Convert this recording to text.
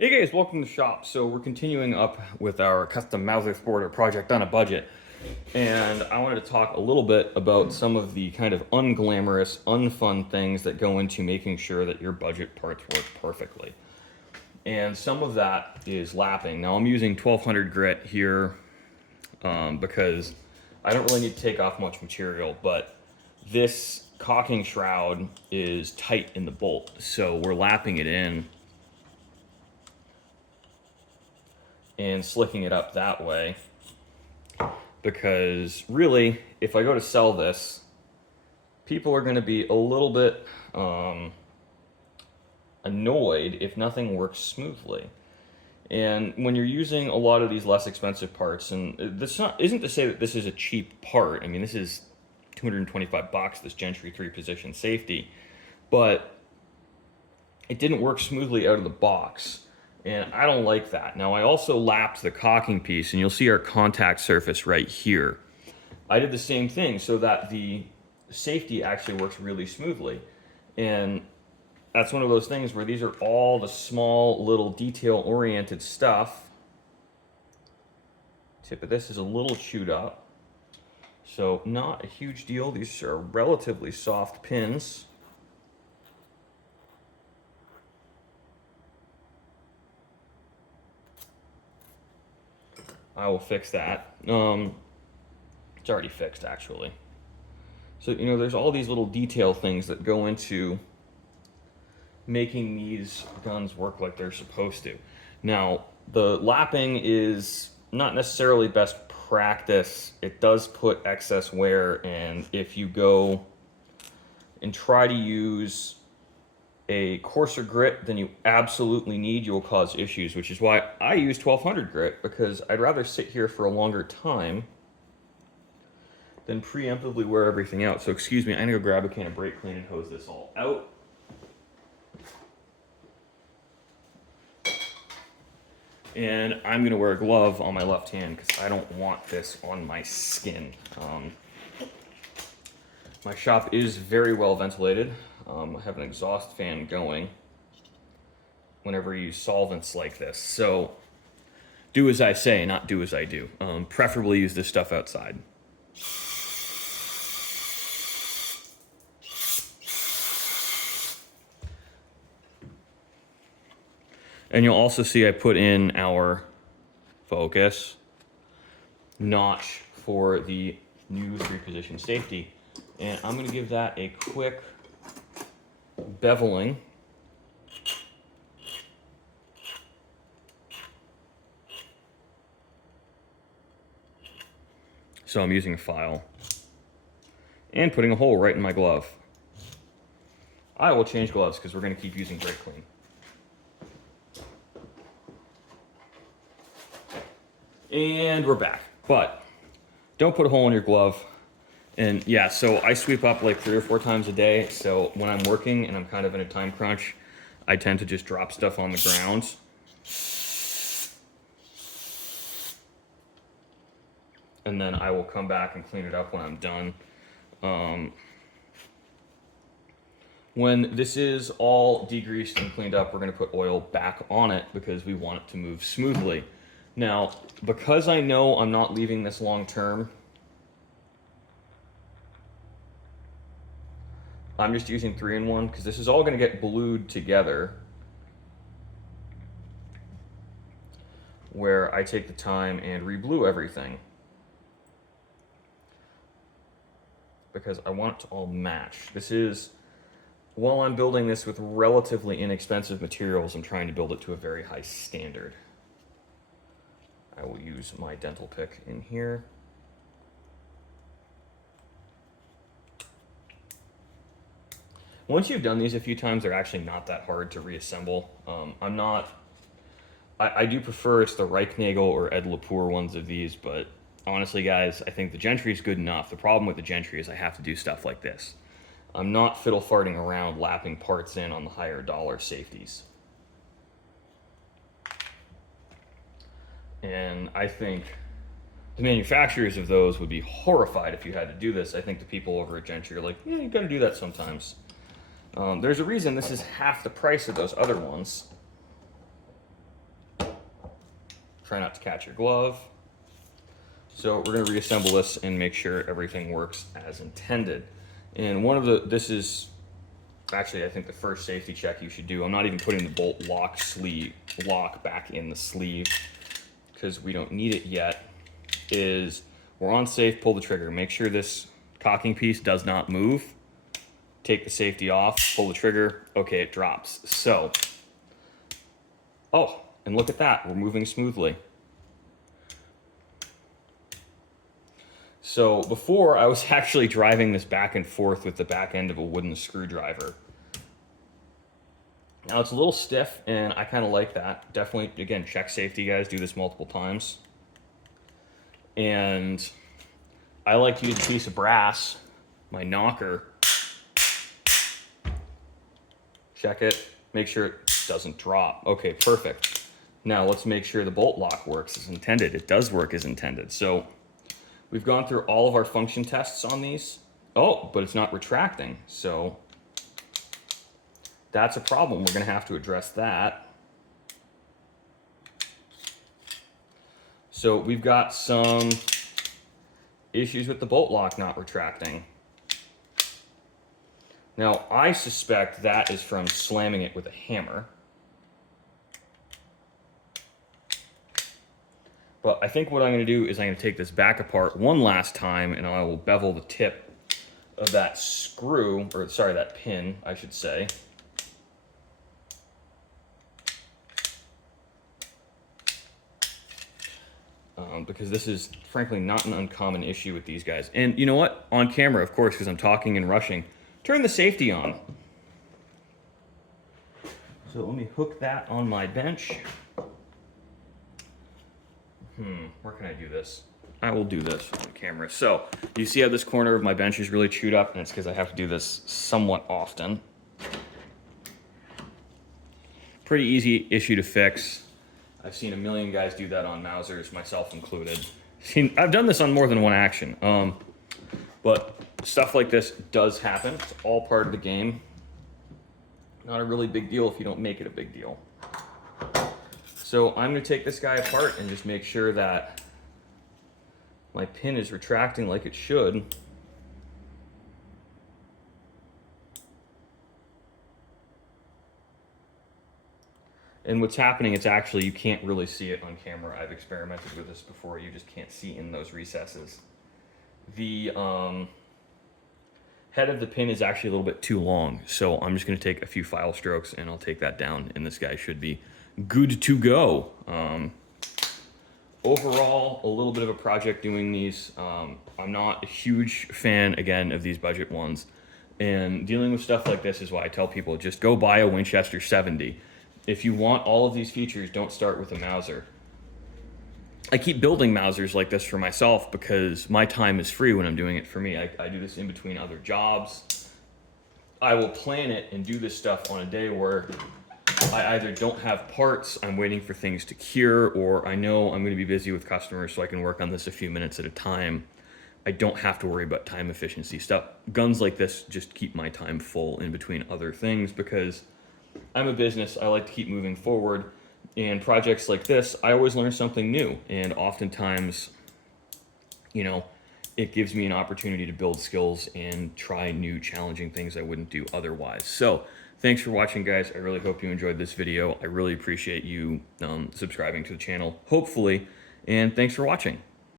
Hey guys, welcome to the shop. So we're continuing up with our custom Mauser sporter project on a budget. And I wanted to talk a little bit about some of the kind of unglamorous, unfun things that go into making sure that your budget parts work perfectly. And some of that is lapping. Now I'm using 1200 grit here because I don't really need to take off much material, but this caulking shroud is tight in the bolt. So we're lapping it in and slicking it up that way, because really, if I go to sell this, people are going to be a little bit annoyed if nothing works smoothly. And when you're using a lot of these less expensive parts, and this isn't to say that this is a cheap part. I mean, this is 225 bucks, this Gentry 3-position safety, but it didn't work smoothly out of the box. And I don't like that. Now, I also lapped the caulking piece, and you'll see our contact surface right here. I did the same thing so that the safety actually works really smoothly. And that's one of those things where these are all the small little detail-oriented stuff. Tip of this is a little chewed up, so not a huge deal. These are relatively soft pins. I will fix that. It's already fixed, actually. So, you know, there's all these little detail things that go into making these guns work like they're supposed to. Now, the lapping is not necessarily best practice. It does put excess wear, and if you go and try to use a coarser grit than you absolutely need, you'll cause issues, which is why I use 1200 grit, because I'd rather sit here for a longer time than preemptively wear everything out. So excuse me, I'm gonna go grab a can of brake clean and hose this all out. And I'm gonna wear a glove on my left hand because I don't want this on my skin. My shop is very well ventilated. I have an exhaust fan going whenever you use solvents like this. So do as I say, not do as I do. Preferably use this stuff outside. And you'll also see I put in our focus notch for the new 3-position safety. And I'm gonna give that a quick beveling. So I'm using a file and putting a hole right in my glove. I will change gloves because we're gonna keep using brake clean. And we're back, but don't put a hole in your glove. And yeah, so I sweep up like 3 or 4 times a day. So when I'm working and I'm kind of in a time crunch, I tend to just drop stuff on the ground. And then I will come back and clean it up when I'm done. When this is all degreased and cleaned up, we're gonna put oil back on it because we want it to move smoothly. Now, because I know I'm not leaving this long term, I'm just using 3-in-1 because this is all gonna get blued together, where I take the time and re-blue everything, because I want it to all match. This is, while I'm building this with relatively inexpensive materials, I'm trying to build it to a very high standard. I will use my dental pick in here. Once you've done these a few times, they're actually not that hard to reassemble. I do prefer it's the Reichnagel or Ed Lapour ones of these, but honestly, guys, I think the Gentry is good enough. The problem with the Gentry is I have to do stuff like this. I'm not fiddle farting around lapping parts in on the higher dollar safeties. And I think the manufacturers of those would be horrified if you had to do this. I think the people over at Gentry are like, yeah, you gotta do that sometimes. There's a reason this is half the price of those other ones. Try not to catch your glove. So we're going to reassemble this and make sure everything works as intended. And this is actually, I think, the first safety check you should do. I'm not even putting the bolt lock back in the sleeve because we don't need it yet. Is we're on safe, pull the trigger. Make sure this cocking piece does not move. Take the safety off, pull the trigger. Okay, it drops. So, oh, and look at that. We're moving smoothly. So before, I was actually driving this back and forth with the back end of a wooden screwdriver. Now it's a little stiff, and I kind of like that. Definitely, again, check safety, guys. Do this multiple times. And I like to use a piece of brass, my knocker. Check it, make sure it doesn't drop. Okay, perfect. Now let's make sure the bolt lock works as intended. It does work as intended. So we've gone through all of our function tests on these. Oh, but it's not retracting. So that's a problem. We're gonna have to address that. So we've got some issues with the bolt lock not retracting. Now, I suspect that is from slamming it with a hammer. But I think what I'm going to do is I'm going to take this back apart one last time, and I will bevel the tip of that screw, or sorry, that pin, I should say. Because this is, frankly, not an uncommon issue with these guys. And you know what? On camera, of course, because I'm talking and rushing, turn the safety on. So let me hook that on my bench. Where can I do this? I will do this on camera. So you see how this corner of my bench is really chewed up, and it's because I have to do this somewhat often. Pretty easy issue to fix. I've seen a million guys do that on Mausers, myself included. I've done this on more than one action. But stuff like this does happen. It's all part of the game. Not a really big deal if you don't make it a big deal. So I'm going to take this guy apart and just make sure that my pin is retracting like it should. And what's happening, it's actually, you can't really see it on camera. I've experimented with this before. You just can't see in those recesses. The head of the pin is actually a little bit too long. So I'm just going to take a few file strokes and I'll take that down. And this guy should be good to go. Overall, a little bit of a project doing these. I'm not a huge fan, again, of these budget ones. And dealing with stuff like this is why I tell people, just go buy a Winchester 70. If you want all of these features, don't start with a Mauser. I keep building Mausers like this for myself because my time is free when I'm doing it for me. I do this in between other jobs. I will plan it and do this stuff on a day where I either don't have parts, I'm waiting for things to cure, or I know I'm going to be busy with customers so I can work on this a few minutes at a time. I don't have to worry about time efficiency stuff. Guns like this just keep my time full in between other things because I'm a business. I like to keep moving forward. And projects like this, I always learn something new. And oftentimes, you know, it gives me an opportunity to build skills and try new challenging things I wouldn't do otherwise. So thanks for watching, guys. I really hope you enjoyed this video. I really appreciate you subscribing to the channel, hopefully. And thanks for watching.